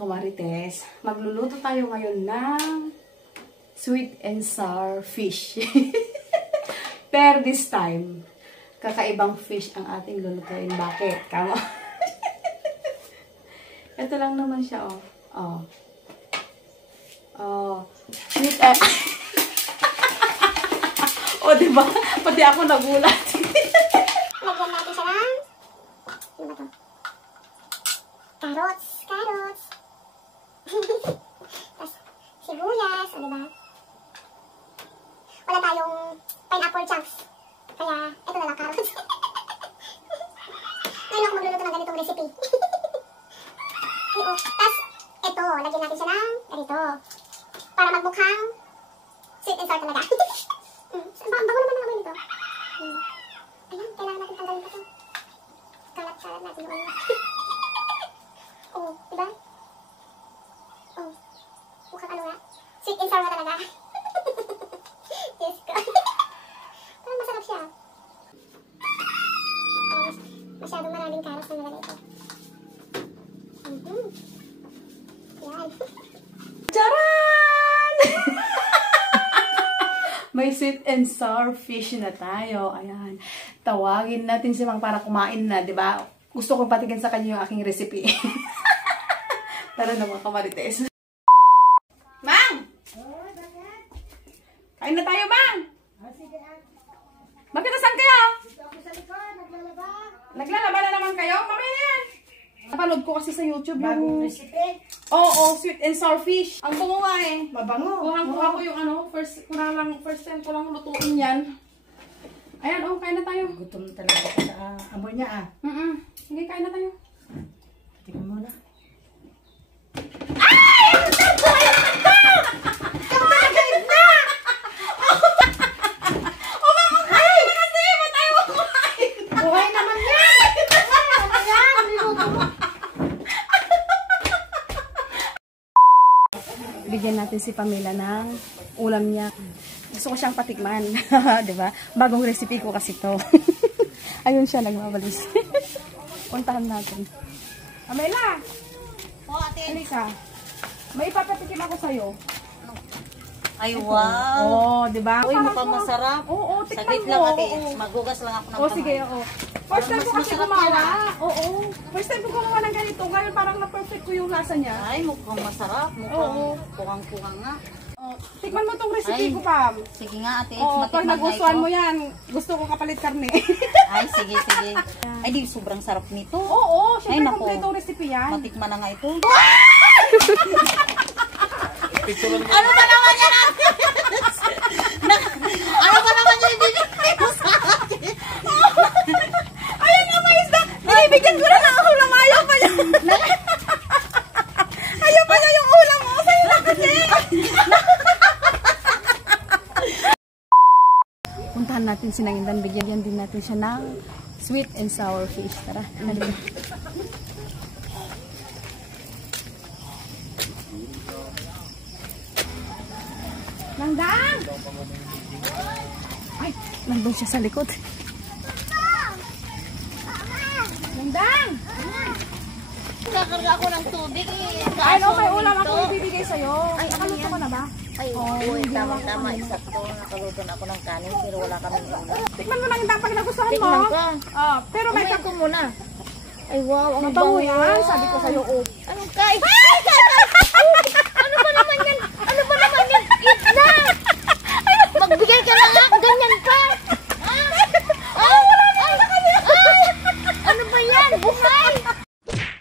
kamarites, magluluto tayo ngayon ng sweet and sour fish. Pero this time, kakaibang fish ang ating lulutuin. Bakit? Kamo. Ito lang naman siya, oh. Sweet and... oh, diba? Pati ako nagulat. Lagyan natin siya ng... Ano ba ito? Carrots. Tapos, sibuyas, o diba? Wala tayong pineapple chunks. Kaya, ito na lang, carrots. Ngayon ako magluluto ng ganitong recipe. Tapos, ito, lagyan natin siya ng ganito. Para magmukhang sweet and sour talaga. Ang bago naman ng amoy nito. Ayan, kailangan natin tanggalin pa ito. Kalat-kalat natin yung ano. Oh, diba? Oh, mukhang ano nga. Sweet and sour talaga. Yes ko. Parang masarap siya. Masyadong maraming karas na nilagay ito. Yan. Charan! May sweet and sour fish na tayo. Ayan. Tawagin natin si Mang para kumain na, di ba? Gusto kong patigyan sa kanya yung aking recipe. Tara na mga kamarites. Mang! Kain na tayo, Mang! Bakit nasan kayo? Naglalaba na naman kayo? Mamaya yan! Napanood ko kasi sa YouTube yung recipe. Oo, sweet and sour fish. Ang bungo nga eh. Mabango. Kuha ko yung ano, first time ko lang lutuin yan. Ayan, kain na tayo. Gutom talaga ka sa amoy niya Sige, kain na tayo. Tingnan mo na. Ay! Ang buhay naman to! Ang bagay na! Ay! Kasi, ba't tayo kumain? Buhay naman yan! Ayan, niluto mo. Bigyan natin si Pamela ng ulam niya. Gusto ko siyang patikman. Diba? Bagong recipe ko kasi to. Ayun siya, nagmabalis. Puntahan natin. Pamela! Ate. Halika. May ipapatikim ako sa'yo. Ay, wow. Oo, diba? Uy, mukhang masarap. Oo, tikman Saglit mo. lang, ate. Oo. Magugas lang ako ng Oo, sige, oo. First time ko Parang mas kasi masarap gumawa. yan, Oo. First time ko gumawa ng ganito. Ngayon parang na-perfect ko yung lasa niya. Ay, mukhang masarap. Oo. Mukhang kuhang-kuhang nga. Oh, tikman mo tong recipe Ay. ko, Pam. Sige nga, ate. Oo, pag Matikman nga nagustuhan ito. mo yan, gusto ko kapalit karne. Ay, sige. Ay, di, sobrang sarap nito. Oo, syempre naku. kompletong recipe yan. Matikman na nga ito. Ano ba naman yan, ate? Ano ba naman yan ibibigay mo sa akin? Ayan nga, may isda. Binibigyan ko na ng ulam. Ayaw pa niya. Ayaw pa niya yung ulam mo. Sa'yo na kasi. Puntahan natin si Nangindan. Bigyan din natin siya ng sweet and sour fish. Tara, halika. Nangdang! Ay, nandun siya sa likod. Nangdang! Kakarga ako ng tubig eh. Ay, no, may ulam ako ibibigay sa'yo. Ay, nakaluto ka na ba? Ay, uy, tamang-tama. Isakto. Nakaluto na ako ng kanin pero wala kaming ulam. Tikman mo lang yung pag nagustuhan mo. Tikman ka. Pero may Kumain ko muna. Ay, wow. Ang mabango bango. yan. Sabi ko sa'yo, Anong kain?